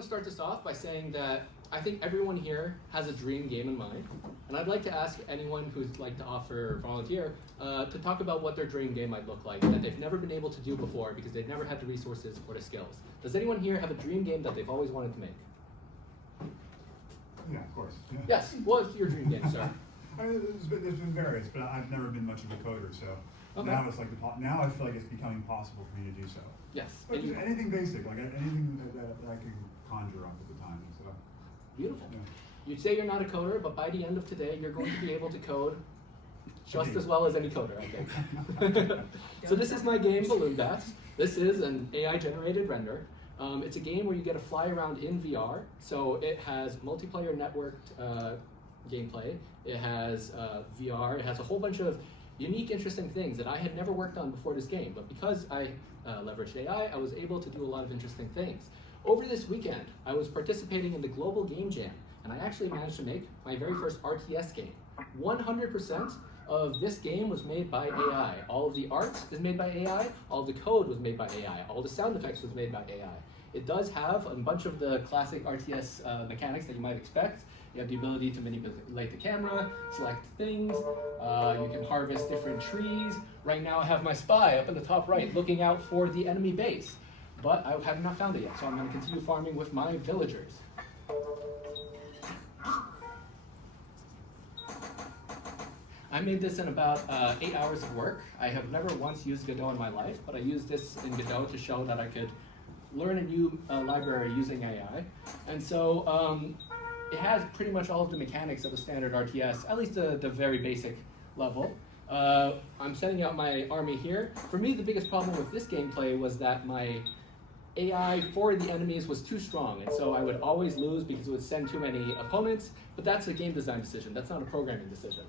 want to start this off by saying that I think everyone here has a dream game in mind, and I'd like to ask anyone who'd like to offer or volunteer to talk about what their dream game might look like that they've never been able to do before because they've never had the resources or the skills. Does anyone here have a dream game that they've always wanted to make? Yeah, of course. Yes, what's your dream game, sir? There's been various, but I've never been much of a coder, so Okay. now it's like now I feel like it's becoming possible for me to do so. Yes. But just anything basic, like anything that I can conjure up at the time. So Beautiful. yeah. You'd say you're not a coder, but by the end of today, you're going to be able to code just as well as any coder, I think. So this is my game, Balloon Bats. This is an AI-generated render. It's a game where you get to fly around in VR. So it has multiplayer networked gameplay. It has VR. It has a whole bunch of unique, interesting things that I had never worked on before this game. But because I leveraged AI, I was able to do a lot of interesting things. Over this weekend, I was participating in the Global Game Jam, and I actually managed to make my very first RTS game. 100% of this game was made by AI. All of the art is made by AI, all of the code was made by AI, all the sound effects was made by AI. It does have a bunch of the classic RTS mechanics that you might expect. You have the ability to manipulate the camera, select things, you can harvest different trees. Right now I have my spy up in the top right looking out for the enemy base. But I have not found it yet, so I'm going to continue farming with my villagers. I made this in about 8 hours of work. I have never once used Godot in my life, but I used this in Godot to show that I could learn a new library using AI. And so it has pretty much all of the mechanics of a standard RTS, at least the very basic level. I'm sending out my army here. For me, the biggest problem with this gameplay was that my AI for the enemies was too strong, and so I would always lose because it would send too many opponents, but that's a game design decision, that's not a programming decision.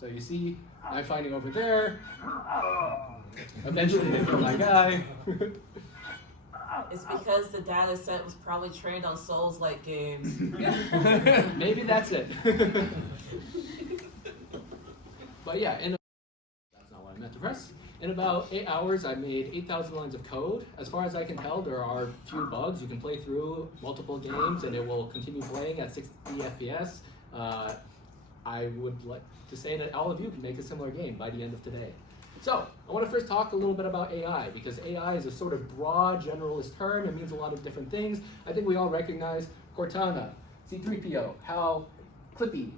So you see, I'm fighting over there, eventually they kill my guy. It's because the data set was probably trained on Souls-like games. Maybe that's it. But yeah, that's not what I meant to press. In about 8 hours, I made 8,000 lines of code. As far as I can tell, there are few bugs. You can play through multiple games and it will continue playing at 60 FPS. I would like to say that all of you can make a similar game by the end of today. So, I want to first talk a little bit about AI, because AI is a sort of broad, generalist term. It means a lot of different things. I think we all recognize Cortana, C3PO, HAL, Clippy,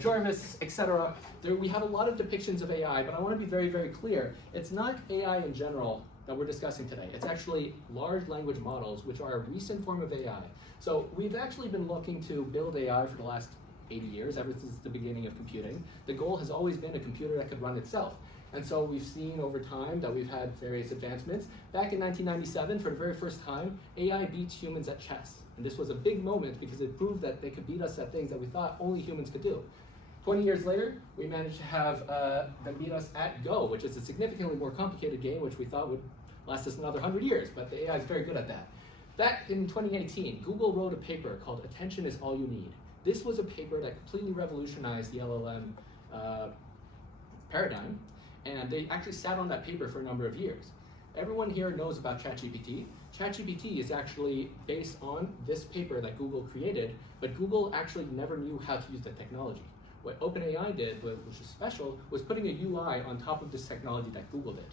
Jarvis, etc. We have a lot of depictions of AI, but I want to be very, very clear. It's not AI in general that we're discussing today. It's actually large language models, which are a recent form of AI. So we've actually been looking to build AI for the last 80 years, ever since the beginning of computing. The goal has always been a computer that could run itself. And so we've seen over time that we've had various advancements. Back in 1997, for the very first time, AI beats humans at chess. And this was a big moment because it proved that they could beat us at things that we thought only humans could do. 20 years later, we managed to have them beat us at Go, which is a significantly more complicated game, which we thought would last us another 100 years, but the AI is very good at that. Back in 2018, Google wrote a paper called Attention is All You Need. This was a paper that completely revolutionized the LLM paradigm, and they actually sat on that paper for a number of years. Everyone here knows about ChatGPT. ChatGPT is actually based on this paper that Google created, but Google actually never knew how to use the technology. What OpenAI did, which is special, was putting a UI on top of this technology that Google did.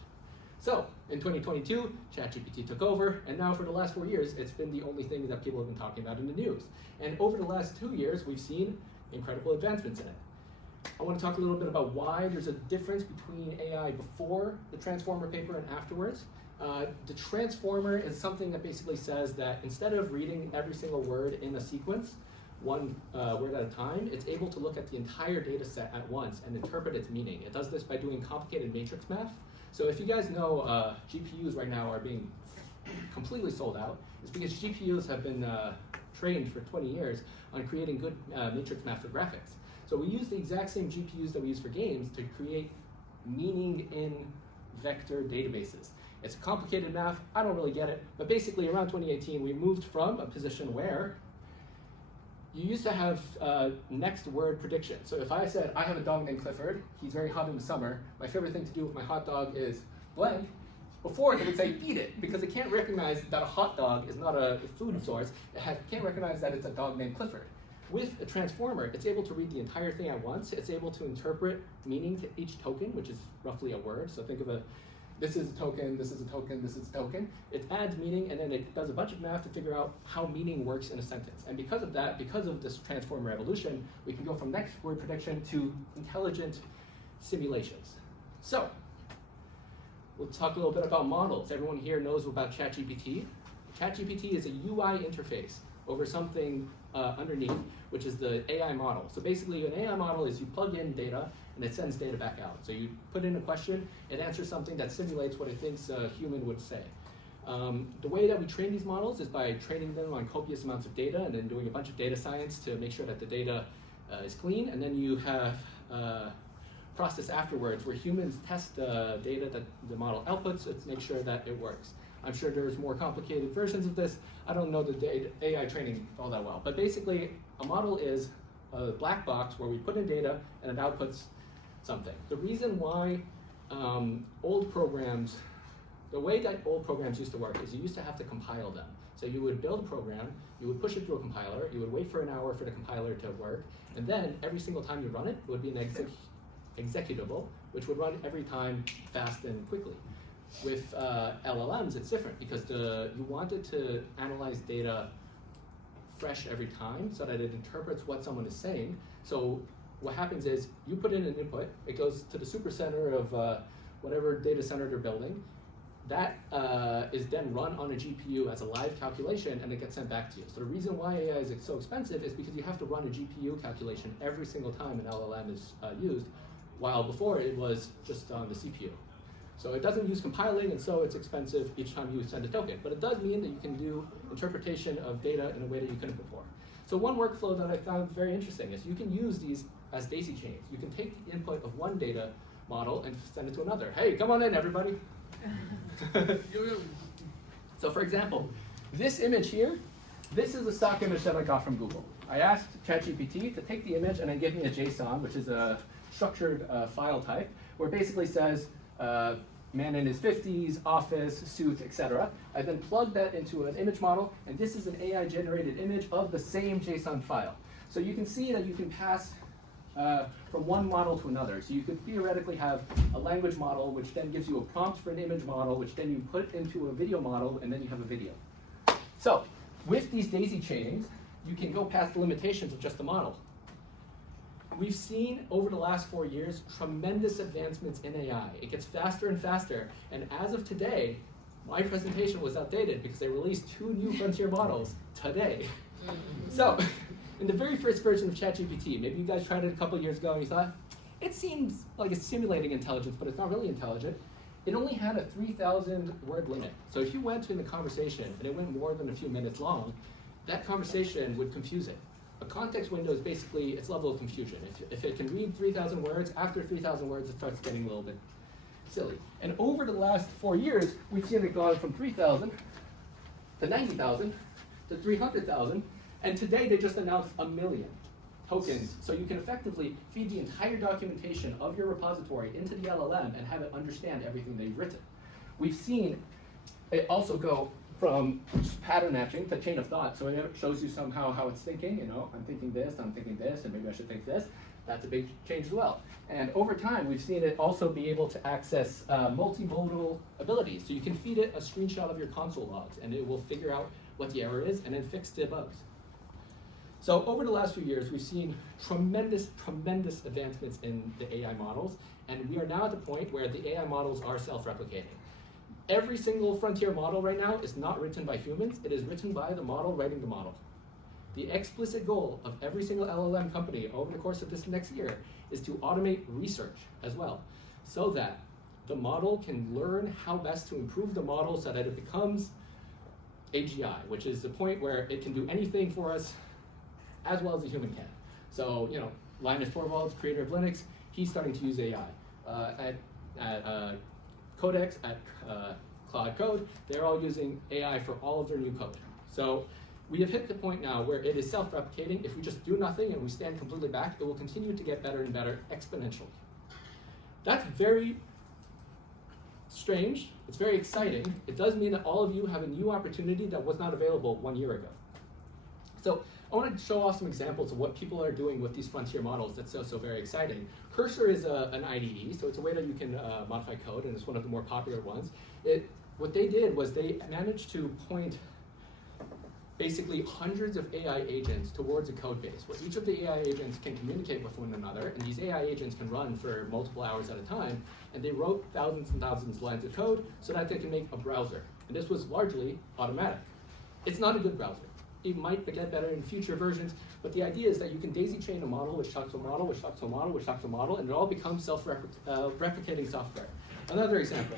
So, in 2022, ChatGPT took over, and now for the last 4 years, it's been the only thing that people have been talking about in the news. And over the last 2 years, we've seen incredible advancements in it. I want to talk a little bit about why there's a difference between AI before the Transformer paper and afterwards. The Transformer is something that basically says that instead of reading every single word in a sequence, one word at a time, it's able to look at the entire data set at once and interpret its meaning. It does this by doing complicated matrix math. So if you guys know GPUs right now are being completely sold out, it's because GPUs have been trained for 20 years on creating good matrix math for graphics. So we use the exact same GPUs that we use for games to create meaning in vector databases. It's complicated math, I don't really get it, but basically around 2018 we moved from a position where you used to have next word prediction. So if I said, I have a dog named Clifford, he's very hot in the summer, my favorite thing to do with my hot dog is blank, Before, it would say eat it, because it can't recognize that a hot dog is not a food source. It can't recognize that it's a dog named Clifford. With a transformer, it's able to read the entire thing at once. It's able to interpret meaning to each token, which is roughly a word. So think of this is a token, this is a token, this is a token. It adds meaning, and then it does a bunch of math to figure out how meaning works in a sentence. And because of that, because of this transformer evolution, we can go from next word prediction to intelligent simulations. So, we'll talk a little bit about models. Everyone here knows about ChatGPT. ChatGPT is a UI interface over something underneath, which is the AI model. So basically, an AI model is you plug in data, and it sends data back out. So you put in a question, it answers something that simulates what it thinks a human would say. The way that we train these models is by training them on copious amounts of data and then doing a bunch of data science to make sure that the data is clean, and then you have process afterwards where humans test the data that the model outputs to make sure that it works. I'm sure there's more complicated versions of this. I don't know the AI training all that well, but basically a model is a black box where we put in data and it outputs something. The reason why old programs, the way that old programs used to work is you used to have to compile them. So you would build a program, you would push it through a compiler, you would wait for an hour for the compiler to work, and then every single time you run it, it would be an executable, which would run every time fast and quickly. With LLMs, it's different because you want it to analyze data fresh every time so that it interprets what someone is saying. So what happens is you put in an input, it goes to the supercenter of whatever data center they're building. That is then run on a GPU as a live calculation, and it gets sent back to you. So the reason why AI is so expensive is because you have to run a GPU calculation every single time an LLM is used, while before it was just on the CPU. So it doesn't use compiling, and so it's expensive each time you send a token. But it does mean that you can do interpretation of data in a way that you couldn't before. So one workflow that I found very interesting is you can use these as daisy chains. You can take the input of one data model and send it to another. Hey, come on in, everybody. So for example, this image here, this is a stock image that I got from Google. I asked ChatGPT to take the image and then give me a JSON, which is a structured file type, where it basically says, man in his 50s, office, suit, etc. I then plug that into an image model, and this is an AI-generated image of the same JSON file. So you can see that you can pass from one model to another. So you could theoretically have a language model, which then gives you a prompt for an image model, which then you put into a video model, and then you have a video. So with these daisy chains, you can go past the limitations of just the model. We've seen over the last 4 years tremendous advancements in AI. It gets faster and faster, and as of today, my presentation was outdated because they released 2 new frontier models today. So, in the very first version of ChatGPT, maybe you guys tried it a couple years ago and you thought, it seems like it's simulating intelligence, but it's not really intelligent. It only had a 3,000 word limit. So if you went in the conversation and it went more than a few minutes long, that conversation would confuse it. A context window is basically its level of confusion. If it can read 3,000 words, after 3,000 words, it starts getting a little bit silly. And over the last 4 years, we've seen it go from 3,000 to 90,000 to 300,000, and today they just announced 1 million tokens. So you can effectively feed the entire documentation of your repository into the LLM and have it understand everything that you've written. We've seen it also go from just pattern matching to chain of thought. So it shows you somehow how it's thinking, I'm thinking this, and maybe I should think this. That's a big change as well. And over time, we've seen it also be able to access multimodal abilities. So you can feed it a screenshot of your console logs, and it will figure out what the error is and then fix the bugs. So over the last few years, we've seen tremendous advancements in the AI models, and we are now at the point where the AI models are self-replicating. Every single frontier model right now is not written by humans, it is written by the model writing the model. The explicit goal of every single LLM company over the course of this next year is to automate research as well, so that the model can learn how best to improve the model so that it becomes AGI, which is the point where it can do anything for us as well as a human can. So, Linus Torvalds, creator of Linux, he's starting to use AI. At Codex, at Cloud Code, they're all using AI for all of their new code. So we have hit the point now where it is self-replicating. If we just do nothing and we stand completely back, it will continue to get better and better exponentially. That's very strange, it's very exciting. It does mean that all of you have a new opportunity that was not available 1 year ago. So I want to show off some examples of what people are doing with these frontier models that's so very exciting. Cursor is an IDE, so it's a way that you can modify code, and it's one of the more popular ones. What they did was they managed to point basically hundreds of AI agents towards a code base, where each of the AI agents can communicate with one another, and these AI agents can run for multiple hours at a time, and they wrote thousands and thousands of lines of code so that they can make a browser. And this was largely automatic. It's not a good browser. It might get better in future versions, but the idea is that you can daisy chain a model, which talks to a model, which talks to a model, which talks to a model, and it all becomes self-replicating software. Another example.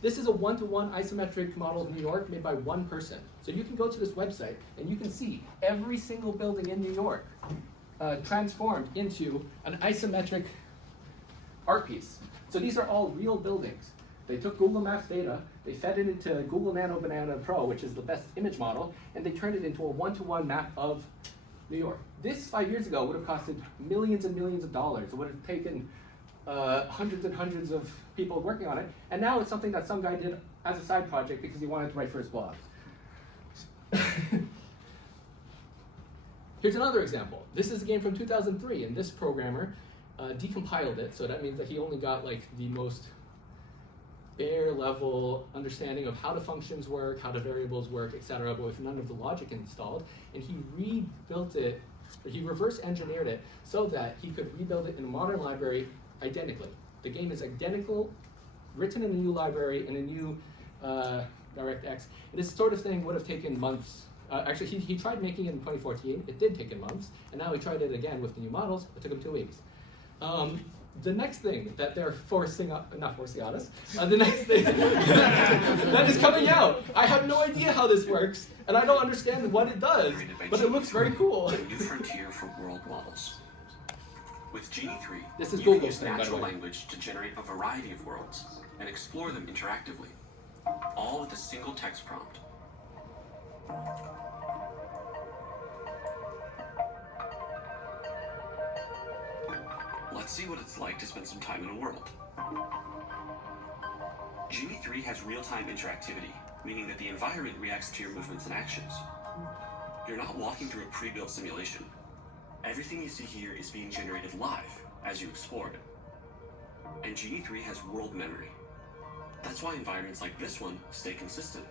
This is a one-to-one isometric model of New York made by one person. So you can go to this website and you can see every single building in New York transformed into an isometric art piece. So these are all real buildings. They took Google Maps data, they fed it into Google Nano Banana Pro, which is the best image model, and they turned it into a one-to-one map of New York. This 5 years ago would have costed millions and millions of dollars. It would have taken hundreds and hundreds of people working on it, and now it's something that some guy did as a side project because he wanted to write for his blog. Here's another example. This is a game from 2003, and this programmer decompiled it, so that means that he only got like the most bare level understanding of how the functions work, how the variables work, etc., but with none of the logic installed, and he rebuilt it, or he reverse engineered it so that he could rebuild it in a modern library identically. The game is identical, written in a new library, in a new DirectX. This sort of thing would have taken months. Actually, he tried making it in 2014. It did take him months, and now he tried it again with the new models. It took him 2 weeks. The next thing that they're not forcing on us, the next thing that is coming out. I have no idea how this works, and I don't understand what it does, but it looks very cool. A new frontier for world models. With Genie 3, this is you can Google's use thing, by the natural way. language to generate a variety of worlds and explore them interactively, all with a single text prompt. Let's see what it's like to spend some time in a world. Genie 3 has real-time interactivity, meaning that the environment reacts to your movements and actions. You're not walking through a pre-built simulation. Everything you see here is being generated live as you explore it. And Genie 3 has world memory. That's why environments like this one stay consistent.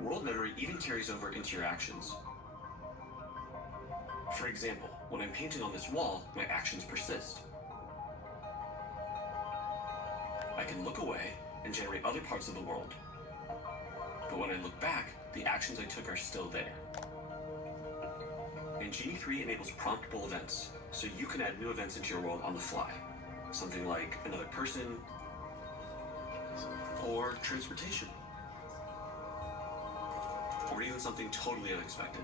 World memory even carries over into your actions. For example, when I'm painting on this wall, my actions persist. I can look away and generate other parts of the world. But when I look back, the actions I took are still there. And Genie 3 enables promptable events, so you can add new events into your world on the fly. Something like another person, or transportation. Or even something totally unexpected.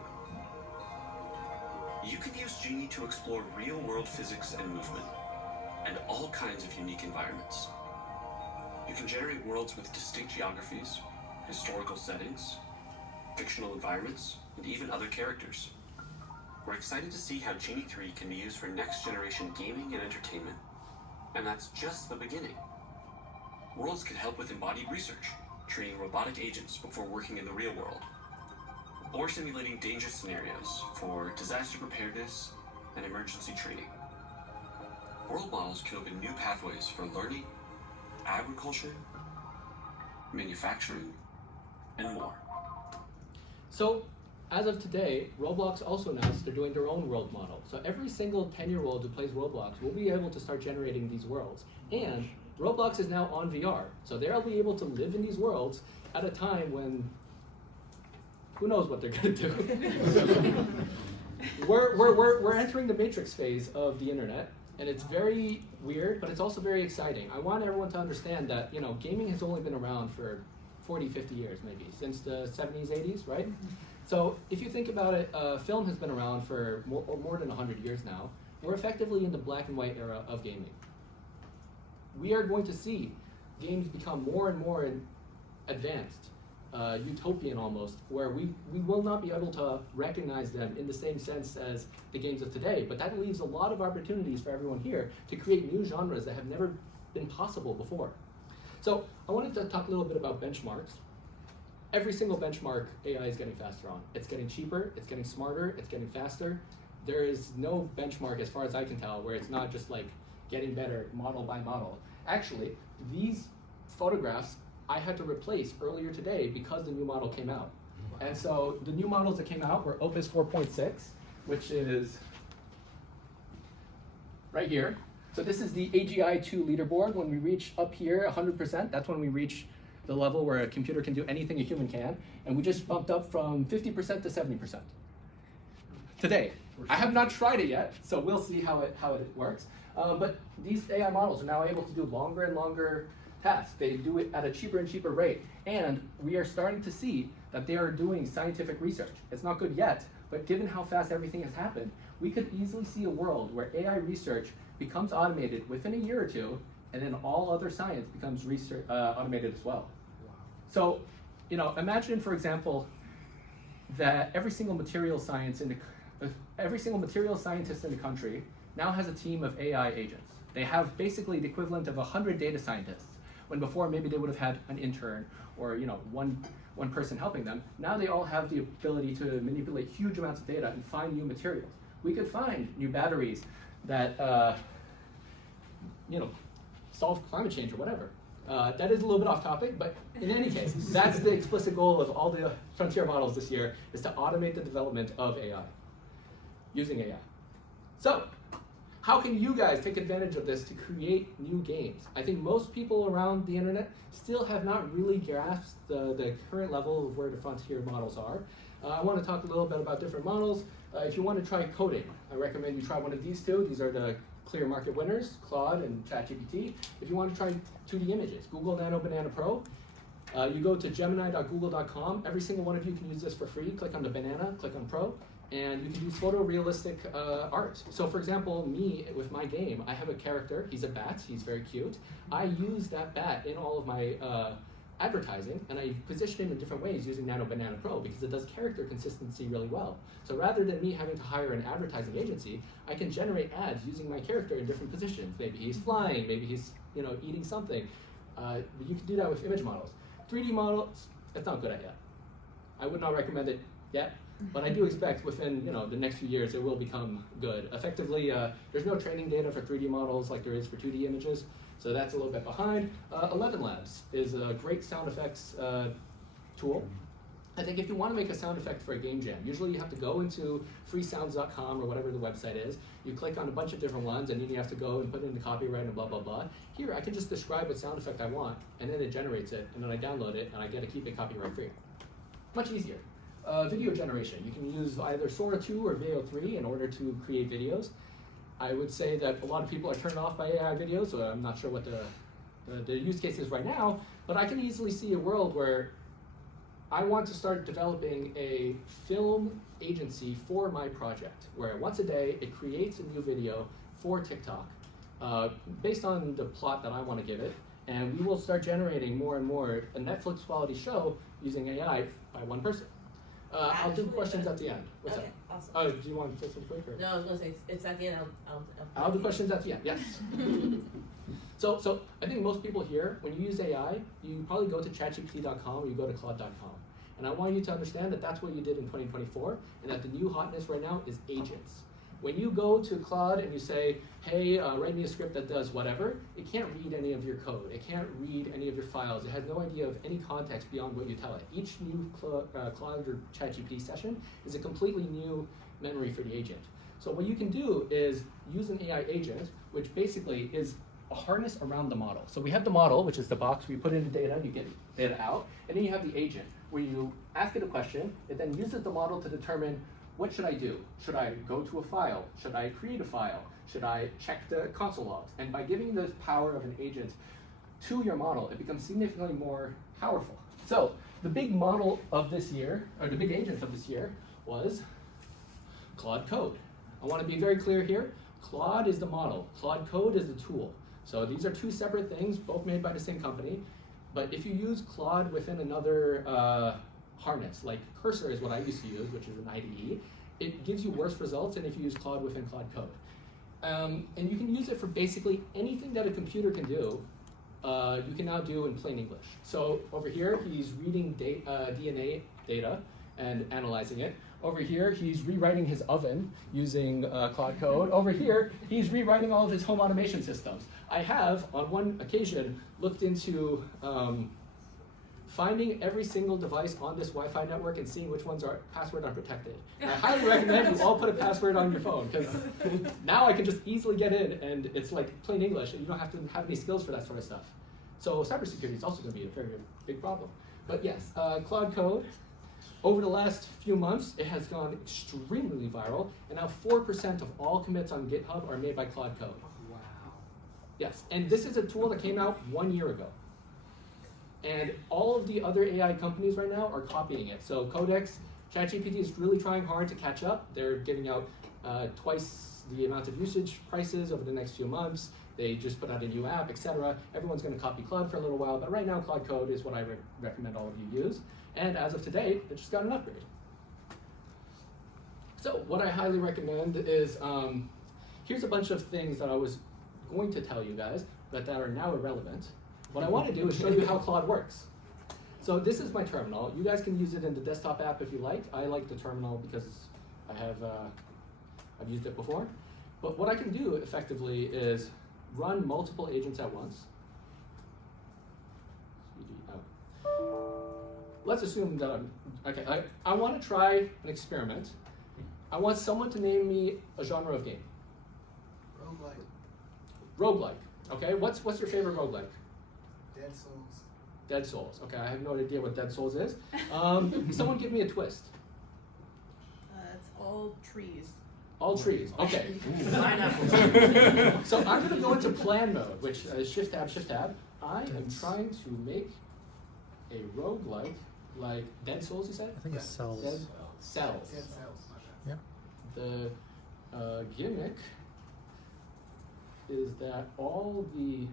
You can use Genie to explore real-world physics and movement, and all kinds of unique environments. You can generate worlds with distinct geographies, historical settings, fictional environments, and even other characters. We're excited to see how Genie 3 can be used for next-generation gaming and entertainment. And that's just the beginning. Worlds can help with embodied research, training robotic agents before working in the real world, or simulating dangerous scenarios for disaster preparedness and emergency training. World models can open new pathways for learning, agriculture, manufacturing, and more. So, as of today, Roblox also announced they're doing their own world model. So every single 10-year-old who plays Roblox will be able to start generating these worlds. And Roblox is now on VR. So they'll be able to live in these worlds at a time when who knows what they're going to do. We're entering the matrix phase of the internet, and it's very weird, but it's also very exciting. I want everyone to understand that, gaming has only been around for 40, 50 years maybe, since the 70s, 80s, right? So if you think about it, film has been around for more than 100 years now. We're effectively in the black and white era of gaming. We are going to see games become more and more advanced, utopian almost, where we will not be able to recognize them in the same sense as the games of today, but that leaves a lot of opportunities for everyone here to create new genres that have never been possible before. So I wanted to talk a little bit about benchmarks. Every single benchmark AI is getting faster on. It's getting cheaper, it's getting smarter, it's getting faster. There is no benchmark, as far as I can tell, where it's not just like getting better model by model. Actually, these photographs I had to replace earlier today because the new model came out. And so the new models that came out were Opus 4.6, which is right here. So this is the AGI2 leaderboard. When we reach up here 100%, that's when we reach the level where a computer can do anything a human can. And we just bumped up from 50% to 70% today. I have not tried it yet, so we'll see how it works. But these AI models are now able to do longer and longer tasks. They do it at a cheaper and cheaper rate. And we are starting to see that they are doing scientific research. It's not good yet, but given how fast everything has happened, we could easily see a world where AI research becomes automated within a year or two, and then all other science becomes automated as well. Wow. So, imagine, for example, that every single material scientist in the country now has a team of AI agents. They have basically the equivalent of 100 data scientists, when before maybe they would have had an intern or one person helping them. Now they all have the ability to manipulate huge amounts of data and find new materials. We could find new batteries that solve climate change or whatever. That is a little bit off topic, but in any case, that's the explicit goal of all the frontier models this year, is to automate the development of AI, using AI. So, how can you guys take advantage of this to create new games? I think most people around the internet still have not really grasped the current level of where the frontier models are. I want to talk a little bit about different models. If you want to try coding, I recommend you try one of these two. These are the clear market winners, Claude and ChatGPT. If you want to try 2D images, Google Nano Banana Pro. You go to gemini.google.com. Every single one of you can use this for free. Click on the banana, click on Pro, and you can do photorealistic art. So for example, me, with my game, I have a character. He's a bat. He's very cute. I use that bat in all of my advertising, and I position it in different ways using Nano Banana Pro because it does character consistency really well. So rather than me having to hire an advertising agency, I can generate ads using my character in different positions. Maybe he's flying, maybe he's eating something. You can do that with image models. 3D models, it's not good at yet. I would not recommend it yet, but I do expect within the next few years it will become good. Effectively, there's no training data for 3D models like there is for 2D images. So that's a little bit behind. 11 Labs is a great sound effects tool. I think if you want to make a sound effect for a game jam, usually you have to go into freesounds.com or whatever the website is. You click on a bunch of different ones, and then you have to go and put in the copyright and blah, blah, blah. Here, I can just describe what sound effect I want, and then it generates it, and then I download it, and I get to keep it copyright free. Much easier. Video generation. You can use either Sora 2 or Veo 3 in order to create videos. I would say that a lot of people are turned off by AI videos, so I'm not sure what the use case is right now, but I can easily see a world where I want to start developing a film agency for my project, where once a day it creates a new video for TikTok based on the plot that I want to give it, and we will start generating more and more a Netflix quality show using AI by one person. I'll do questions at the end. What's okay, that? awesome. Oh, do you want to say something quick? Or? No, I was going to say, it's at the end. I'll do questions at the end, yes. So I think most people here, when you use AI, you probably go to chatgpt.com or you go to claude.com. And I want you to understand that that's what you did in 2024, and that the new hotness right now is agents. When you go to Claude and you say, hey, write me a script that does whatever, it can't read any of your code. It can't read any of your files. It has no idea of any context beyond what you tell it. Each new Claude or ChatGPT session is a completely new memory for the agent. So what you can do is use an AI agent, which basically is a harness around the model. So we have the model, which is the box where you put in the data, you get data out, and then you have the agent, where you ask it a question, it then uses the model to determine, what should I do? Should I go to a file? Should I create a file? Should I check the console logs? And by giving the power of an agent to your model, it becomes significantly more powerful. So the big model of this year, or the big agent of this year, was Claude Code. I want to be very clear here. Claude is the model. Claude Code is the tool. So these are two separate things, both made by the same company. But if you use Claude within another harness, like Cursor is what I used to use, which is an IDE, it gives you worse results than if you use Claude within Claude Code. And you can use it for basically anything that a computer can do. You can now do in plain English. So over here, he's reading DNA data and analyzing it. Over here, he's rewriting his oven using Claude Code. Over here, he's rewriting all of his home automation systems. I have, on one occasion, looked into finding every single device on this Wi-Fi network and seeing which ones are password unprotected. And I highly recommend you all put a password on your phone, because now I can just easily get in, and it's like plain English, and you don't have to have any skills for that sort of stuff. So cybersecurity is also going to be a very, very big problem. But yes, Claude Code, over the last few months, it has gone extremely viral, and now 4% of all commits on GitHub are made by Claude Code. Wow. Yes, and this is a tool that came out 1 year ago. And all of the other AI companies right now are copying it. So Codex, ChatGPT is really trying hard to catch up. They're giving out twice the amount of usage prices over the next few months. They just put out a new app, etc. Everyone's going to copy Claude for a little while, but right now Claude Code is what I recommend all of you use. And as of today, it just got an upgrade. So what I highly recommend is, here's a bunch of things that I was going to tell you guys, but that are now irrelevant. What I want to do is show you how Claude works. So this is my terminal. You guys can use it in the desktop app if you like. I like the terminal because I've used it before. But what I can do effectively is run multiple agents at once. Let's assume that I want to try an experiment. I want someone to name me a genre of game. Roguelike. Okay, what's your favorite roguelike? Dead Souls. Dead Souls. Okay, I have no idea what Dead Souls is. Someone give me a twist. It's all trees. All trees. Okay. So I'm going to go into plan mode, which is Shift Tab, Shift Tab. I am trying to make a roguelike, like Dead Souls, you said? I think it's cells. Dead Cells. Dead Cells. Yeah. The gimmick is that all the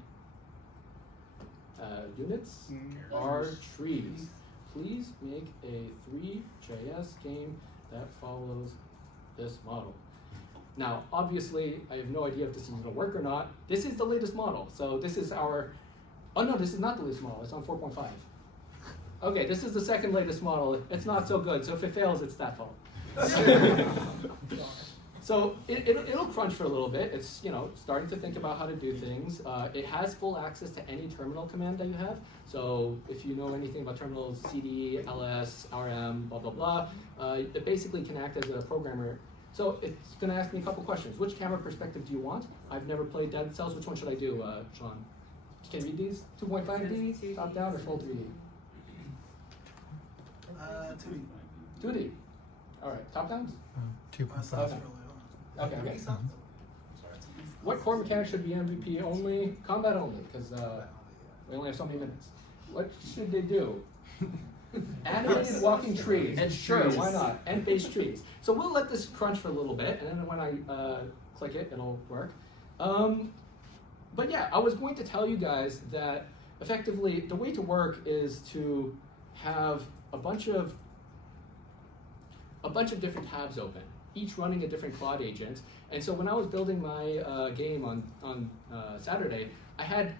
units are trees. Please make a 3JS game that follows this model. Now, obviously, I have no idea if this is going to work or not. This is the latest model. So this is our, oh no, this is not the latest model. It's on 4.5. Okay, this is the second latest model. It's not so good. So if it fails, it's that fault. So it'll crunch for a little bit. It's starting to think about how to do things. It has full access to any terminal command that you have. So if you know anything about terminals, cd, ls, rm, blah, blah, blah, it basically can act as a programmer. So it's going to ask me a couple questions. Which camera perspective do you want? I've never played Dead Cells. Which one should I do, Sean? Can you read these? 2.5D, top down, or full 3D? 2D. 2D. All right, top downs? 2.5. Okay. What core mechanics should be MVP only? Combat only, because we only have so many minutes. What should they do? Animated walking trees. And sure, why not? And base trees. So we'll let this crunch for a little bit, and then when I click it, it'll work. But yeah, I was going to tell you guys that effectively the way to work is to have a bunch of different tabs open, each running a different Claude agent. And so when I was building my game on Saturday, I had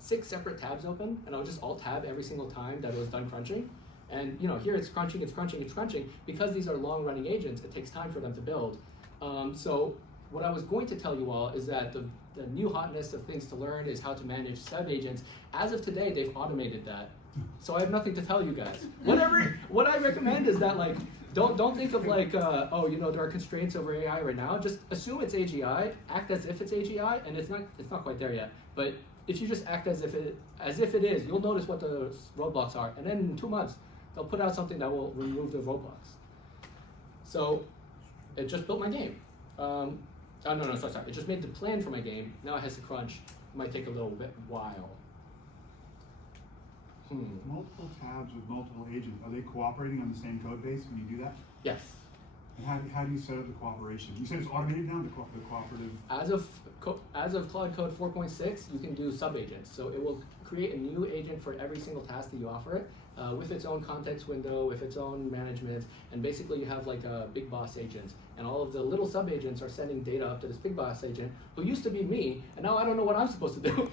6 separate tabs open, and I would just alt-tab every single time that it was done crunching. And here it's crunching, it's crunching, it's crunching. Because these are long-running agents, it takes time for them to build. So what I was going to tell you all is that the new hotness of things to learn is how to manage sub-agents. As of today, they've automated that. So I have nothing to tell you guys. What I recommend is that don't think of there are constraints over AI right now. Just assume it's AGI, act as if it's AGI, and it's not quite there yet. But if you just act as if it is, you'll notice what the roadblocks are, and then in 2 months they'll put out something that will remove the roadblocks. So it just built my game. Sorry. It just made the plan for my game. Now it has to crunch. It might take a little bit while. Multiple tabs with multiple agents, are they cooperating on the same code base when you do that? Yes. How do you set up the cooperation? You said it's automated now, the cooperative? As of Claude Code 4.6, you can do sub-agents. So it will create a new agent for every single task that you offer it, with its own context window, with its own management, and basically you have like a big boss agent. And all of the little sub-agents are sending data up to this big boss agent, who used to be me, and now I don't know what I'm supposed to do.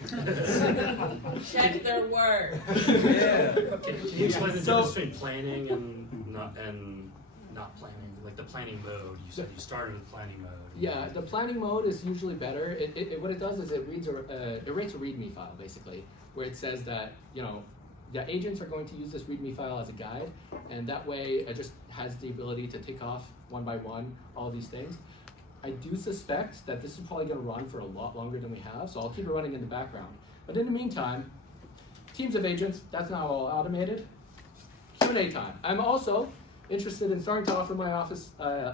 Check their work. Yeah. Can you explain the So- difference between planning and not planning? Like the planning mode, you said you started with planning mode. Yeah, the planning mode is usually better. What it does is it reads it rates a README file basically, where it says that the agents are going to use this README file as a guide, and that way it just has the ability to tick off one by one all these things. I do suspect that this is probably going to run for a lot longer than we have, so I'll keep it running in the background. But in the meantime, teams of agents, that's now all automated. Q&A time. I'm also interested in starting to offer my office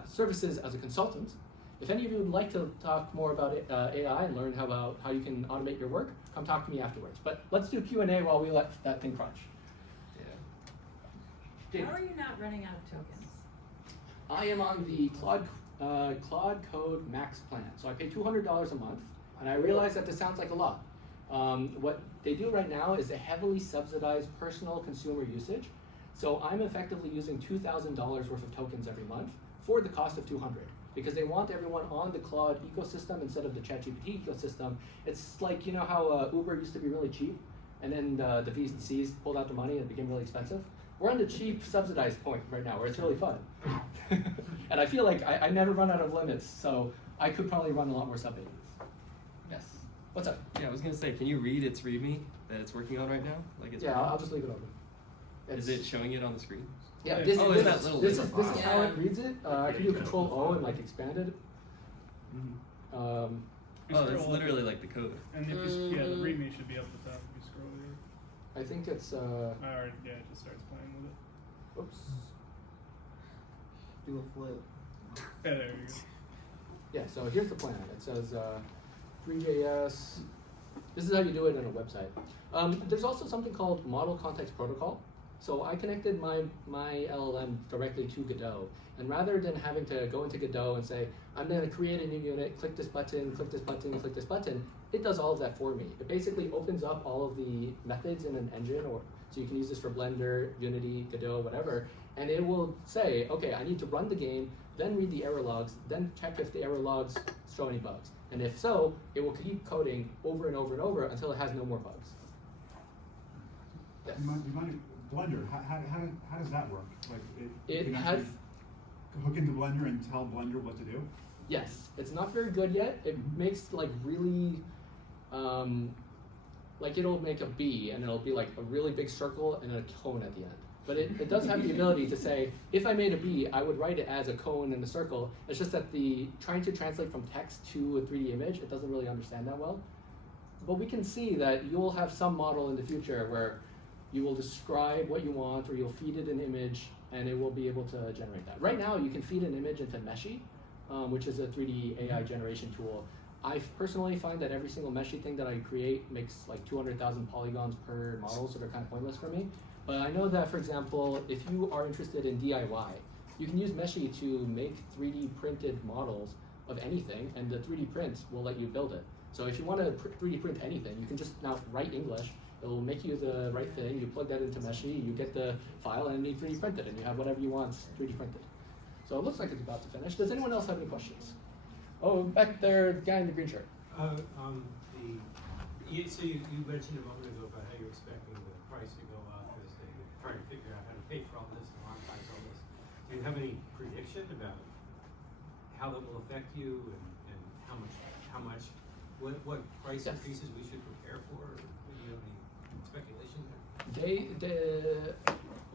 services as a consultant. If any of you would like to talk more about AI and learn how you can automate your work, come talk to me afterwards. But let's do Q&A while we let that thing crunch. How are you not running out of tokens? I am on the Claude Code Max plan. So I pay $200 a month, and I realize that this sounds like a lot. What they do right now is a heavily subsidized personal consumer usage. So I'm effectively using $2,000 worth of tokens every month for the cost of $200, because they want everyone on the Claude ecosystem instead of the ChatGPT ecosystem. It's like, you know how Uber used to be really cheap, and then the VCs pulled out the money and it became really expensive? We're on the cheap, subsidized point right now, where it's really fun. And I feel like I never run out of limits, so I could probably run a lot more sub-agents. Yes. What's up? Yeah, I was gonna say, can you read its README that it's working on right now? Like it's Yeah, I'll just leave it open. Is it showing it on the screen? Yeah, It's that little this thing. is how it reads it. I can do Control O and like expand it. Oh, it's literally like the code. And if you, the README should be up the top if you scroll here. I think it's. Alright, yeah, it just starts playing with it. Oops. Do a flip. Yeah, there you go. Yeah, so here's the plan. It says 3JS. This is how you do it in a website. There's also something called Model Context Protocol. So I connected my LLM directly to Godot. And rather than having to go into Godot and say, I'm going to create a new unit, click this button, click this button, click this button, it does all of that for me. It basically opens up all of the methods in an engine, so you can use this for Blender, Unity, Godot, whatever, and it will say, okay, I need to run the game, then read the error logs, then check if the error logs show any bugs. And if so, it will keep coding over and over and over until it has no more bugs. Yes. You mind Blender, how does that work? Like It you can has. actually hook into Blender and tell Blender what to do? Yes, it's not very good yet. It makes like really, like it'll make a B and it'll be like a really big circle and a cone at the end. But it does have the ability to say, if I made a B, I would write it as a cone and a circle. It's just that trying to translate from text to a 3D image, it doesn't really understand that well. But we can see that you'll have some model in the future where you will describe what you want, or you'll feed it an image, and it will be able to generate that. Right now, you can feed an image into Meshy, which is a 3D AI generation tool. I personally find that every single Meshy thing that I create makes like 200,000 polygons per model, so they're kind of pointless for me. But I know that, for example, if you are interested in DIY, you can use Meshy to make 3D printed models of anything, and the 3D print will let you build it. So if you want to 3D print anything, you can just now write English. It will make you the right thing. You plug that into Meshy, you get the file, and you 3D print it, and you have whatever you want 3D printed. So it looks like it's about to finish. Does anyone else have any questions? Oh, back there, the guy in the green shirt. So you mentioned a moment ago about how you're expecting the price to go up as they try to figure out how to pay for all this and monetize all this. Do you have any prediction about how that will affect you and what price increases we should prepare for? Or do you have any speculation there?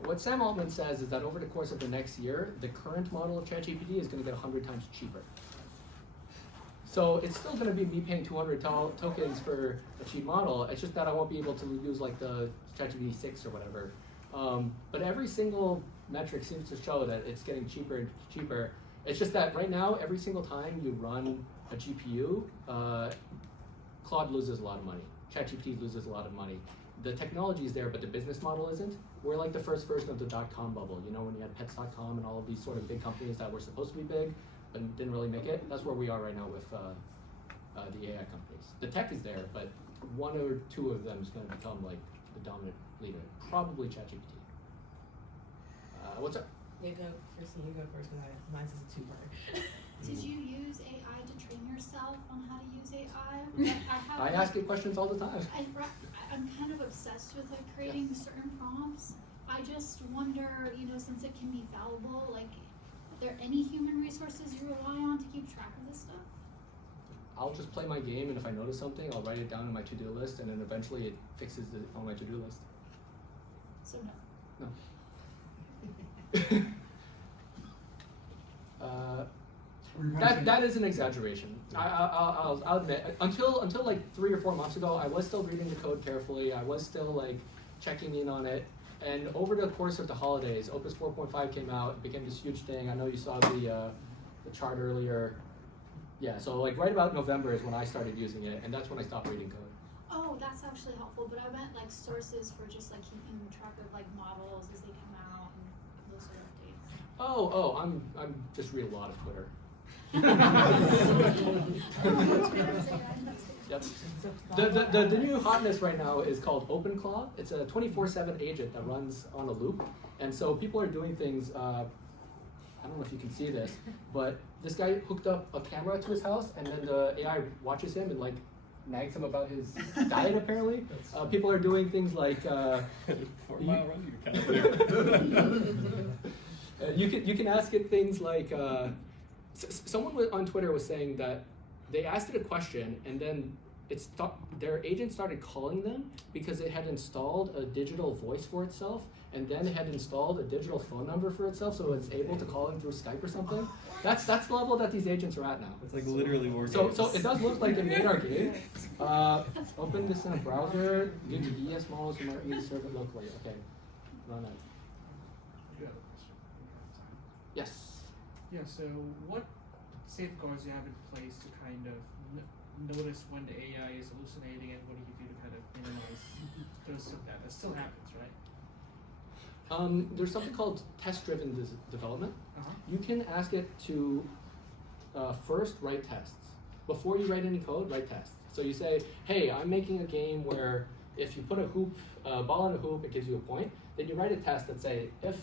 What Sam Altman says is that over the course of the next year, the current model of ChatGPT is going to get 100 times cheaper. So it's still going to be me paying 200 tokens for a cheap model. It's just that I won't be able to use like the ChatGPT 6 or whatever. But every single metric seems to show that it's getting cheaper and cheaper. It's just that right now, every single time you run a GPU, Claude loses a lot of money. ChatGPT loses a lot of money. The technology is there, but the business model isn't. We're like the first version of the .com bubble. You know, when you had Pets.com and all of these sort of big companies that were supposed to be big, but didn't really make it. That's where we are right now with the AI companies. The tech is there, but one or two of them is going to become like the dominant leader. Probably ChatGPT. What's up? You go, Kirsten, you go first because mine's is a two-part. Did you use AI to train yourself on how to use AI? I ask it questions all the time. I'm kind of obsessed with like creating certain prompts. I just wonder, you know, since it can be fallible, like, are there any human resources you rely on to keep track of this stuff? I'll just play my game, and if I notice something, I'll write it down in my to-do list, and then eventually it fixes it on my to-do list. So no. No. That is an exaggeration. I'll admit. Until like 3 or 4 months ago, I was still reading the code carefully. I was still like checking in on it. And over the course of the holidays, Opus 4.5 came out. It became this huge thing. I know you saw the chart earlier. Yeah. So like right about November is when I started using it, and that's when I stopped reading code. Oh, that's actually helpful. But I meant like sources for just like keeping track of like models as they come out and those sort of updates. Oh, I'm just read a lot of Twitter. Yep. The new hotness right now is called OpenClaw. It's a 24/7 agent that runs on a loop, and so people are doing things. I don't know if you can see this, but this guy hooked up a camera to his house, and then the AI watches him and like nags him about his diet. Apparently, people are doing things like 4-mile run you can ask it things like. Someone on Twitter was saying that they asked it a question, and then their agent started calling them because it had installed a digital voice for itself, and then it had installed a digital phone number for itself, so it's able to call them through Skype or something. That's the level that these agents are at now. It's like literally war games. So it does look like it made our game. Open this in a browser. Due to ES models, we might need to serve it locally. Okay, run it. Yes. Yeah, so what safeguards do you have in place to kind of notice when the AI is hallucinating, and what do you do to kind of minimize those that? That still happens, right? There's something called test-driven development. You can ask it to first write tests. Before you write any code, write tests. So you say, hey, I'm making a game where if you put a ball in a hoop, it gives you a point. Then you write a test that say, if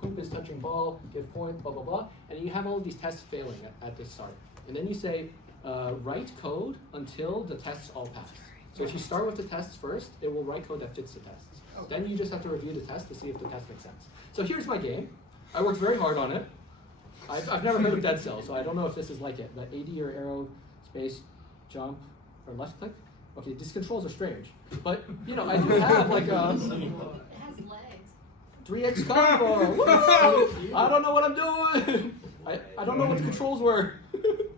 hoop is touching ball, give point, blah, blah, blah. And you have all of these tests failing at the start. And then you say, write code until the tests all pass. So if you start with the tests first, it will write code that fits the tests. Okay. Then you just have to review the test to see if the test makes sense. So here's my game. I worked very hard on it. I've never heard of Dead Cell, so I don't know if this is like it. But AD or arrow, space, jump, or left click. Okay, these controls are strange. But, you know, I do have like a... It has legs. 3x combo! Woo! I don't know what I'm doing! I don't know what the controls were.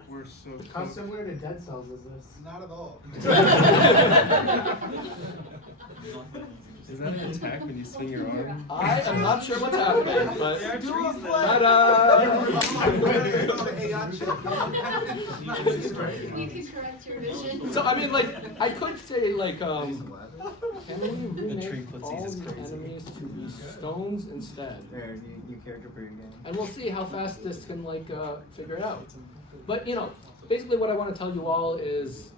We're so How similar to Dead Cells is this? Not at all. Is that an attack when you swing your arm? I am not sure what's happening, but You can correct your vision. So I mean, like, I could say like, can we remake all is the crazy. enemies to be stones instead? There, new character for your game. And we'll see how fast this can like figure it out. But you know, basically what I want to tell you all is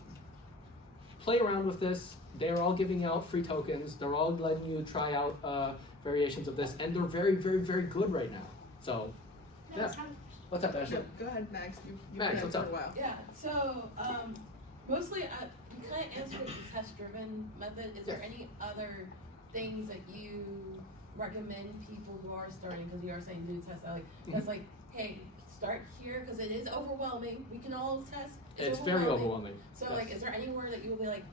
play around with this. They're all giving out free tokens. They're all letting you try out variations of this, and they're very, very, very good right now. So, yeah. What's up, Ashley? Go ahead, Max. You've Max, been what's for up? a while. Yeah, so mostly you kind of answered the test-driven method. Is there any other things that you recommend people who are starting, because you are saying do test out, like, that's like, hey, start here, because it is overwhelming. We can all test. It's very overwhelming. So, yes. like, is there anywhere that you will be like,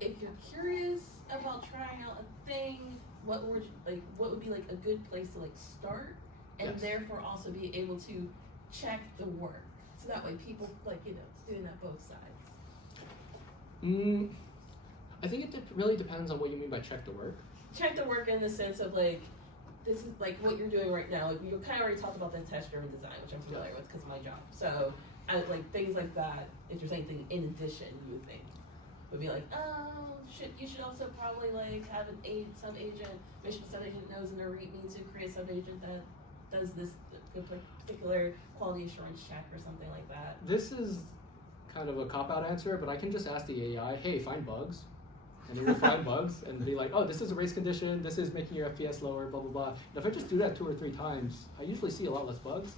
if you're curious about trying out a thing, what would be like a good place to like start, and yes. therefore also be able to check the work, so that way people like doing that both sides. I think it really depends on what you mean by check the work. Check the work in the sense of like, this is like what you're doing right now. Like, you kind of already talked about the test-driven design, which I'm familiar with because of my job. So, like things like that. If there's anything in addition, you would think. would be like, oh, you should also probably like have some agent, mission sub agent knows in a REAP needs to create a sub agent that does this particular quality assurance check or something like that. This is kind of a cop-out answer, but I can just ask the AI, hey, find bugs. And it will find bugs and be like, oh, this is a race condition, this is making your FPS lower, blah, blah, blah. And if I just do that 2 or 3 times, I usually see a lot less bugs.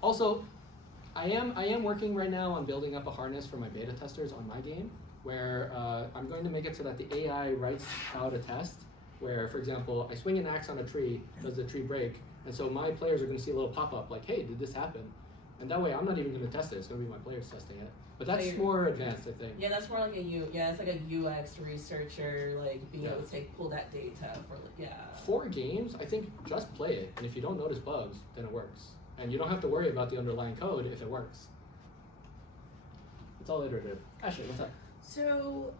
Also, I am working right now on building up a harness for my beta testers on my game, where I'm going to make it so that the AI writes out a test, where, for example, I swing an axe on a tree, does the tree break? And so my players are going to see a little pop-up like, hey, did this happen? And that way I'm not even going to test it, it's going to be my players testing it. But that's more advanced, I think. Yeah, that's more like it's like a UX researcher, like being able to pull that data For games, I think just play it, and if you don't notice bugs, then it works. And you don't have to worry about the underlying code if it works. It's all iterative. Ashley, what's up? So,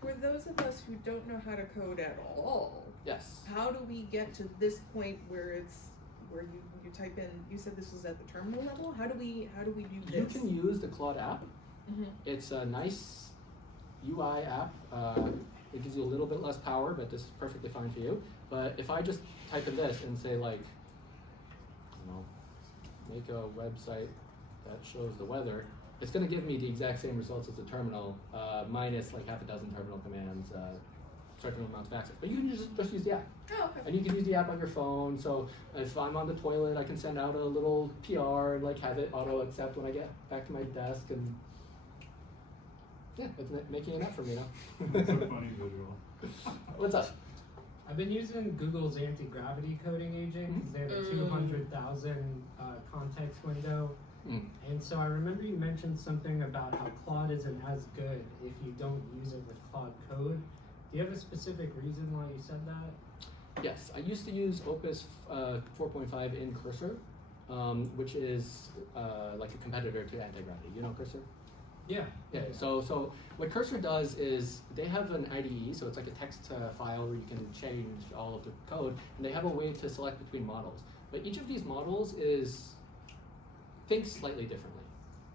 for those of us who don't know how to code at all, yes, how do we get to this point where you type in? You said this was at the terminal level. How do we do this? You can use the Claude app. Mm-hmm. It's a nice UI app. It gives you a little bit less power, but this is perfectly fine for you. But if I just type in this and say like, I don't know, make a website that shows the weather, it's going to give me the exact same results as the terminal, minus like half a dozen terminal commands, certain amounts of access. But you can just use the app. Oh, okay. And you can use the app on your phone. So if I'm on the toilet, I can send out a little PR and like have it auto accept when I get back to my desk. And yeah, it's making an app for me now. That's a funny visual. What's up? I've been using Google's anti-gravity coding agent because they have a 200,000 context window. And so I remember you mentioned something about how Claude isn't as good if you don't use it with Claude Code. Do you have a specific reason why you said that? Yes, I used to use Opus 4.5 in Cursor, which is like a competitor to anti-gravity. You know Cursor? Yeah. Yeah. So what Cursor does is they have an IDE, so it's like a text file where you can change all of the code, and they have a way to select between models. But each of these models thinks slightly differently.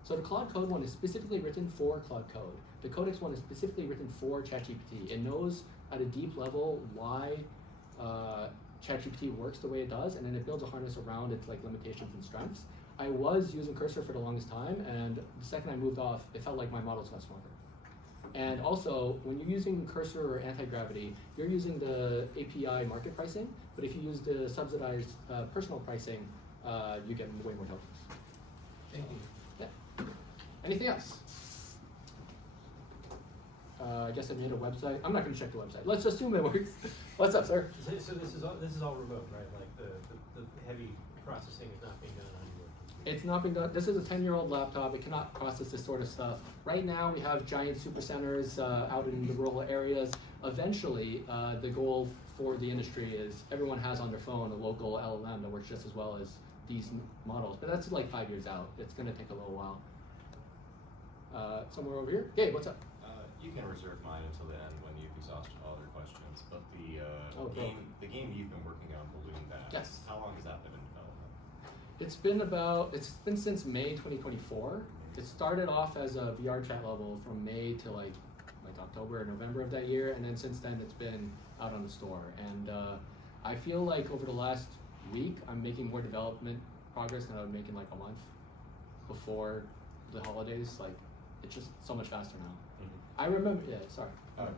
So the Claude Code one is specifically written for Claude Code. The Codex one is specifically written for ChatGPT. It knows at a deep level why ChatGPT works the way it does, and then it builds a harness around its like limitations and strengths. I was using Cursor for the longest time, and the second I moved off, it felt like my models got stronger. And also, when you're using Cursor or anti-gravity, you're using the API market pricing, but if you use the subsidized personal pricing, you get way more tokens. Thank you. Yeah. Anything else? I guess I made a website. I'm not going to check the website. Let's assume it works. What's up, sir? So this is all remote, right? Like the heavy processing is not being done on your computer. It's not being done. This is a 10-year-old laptop. It cannot process this sort of stuff. Right now, we have giant supercenters out in the rural areas. Eventually, the goal for the industry is everyone has on their phone a local LLM that works just as well as these models. But that's like 5 years out. It's going to take a little while. Somewhere over here. Gabe, what's up? You can reserve mine until the end when you've exhausted all other questions. But the game you've been working on, Balloon Bat. Yes. How long has that been in development? It's been since May 2024. It started off as a VR chat level from May to like October or November of that year, and then since then it's been out on the store. And I feel like over the last week I'm making more development progress than I would make in like a month before the holidays. Like it's just so much faster now. I remember, yeah, sorry.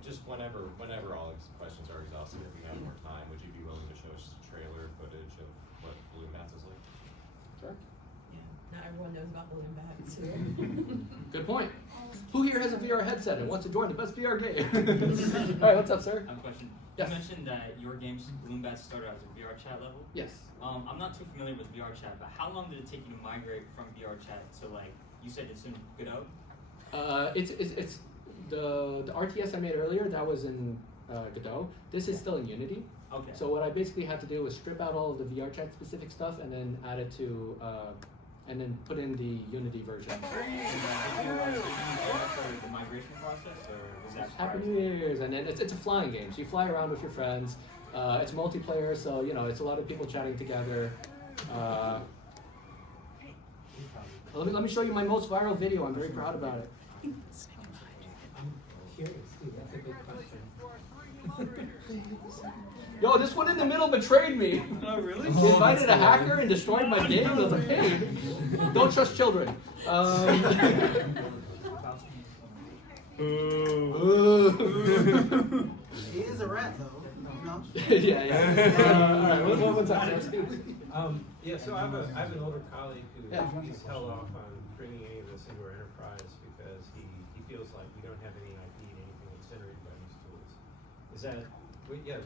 Just whenever all these questions are exhausted, if we have more time, would you be willing to show us trailer footage of what Balloon Bats is like? Sure. Yeah, not everyone knows about balloon bats. Good point. Who here has a VR headset and wants to join the best VR game? All right, what's up, sir? I have a question. Yes. You mentioned that your games, Balloon Bats, started as a VR chat level. Yes. I'm not too familiar with VR chat, but how long did it take you to migrate from VR chat to like, you said it's in Godot? It's the RTS I made earlier, that was in Godot. This is still in Unity. Okay. So what I basically had to do was strip out all of the VR chat specific stuff and then add it to, and then put in the Unity version. The migration process, or was that Happy New Year's, and then it's a flying game, so you fly around with your friends. It's multiplayer, so you know it's a lot of people chatting together. Let me show you my most viral video. I'm very proud about it. curious too. That's a good question. Yo, this one in the middle betrayed me. Oh, really? He invited a hacker and destroyed my game. I was like, hey, don't trust children. He is a rat, though. No? Yeah. All right, what's that? Yeah, so I have an older colleague who he's held off on bringing any of this into our enterprise because he feels like we don't have any IP in anything that's generated by these tools. Is that, what's your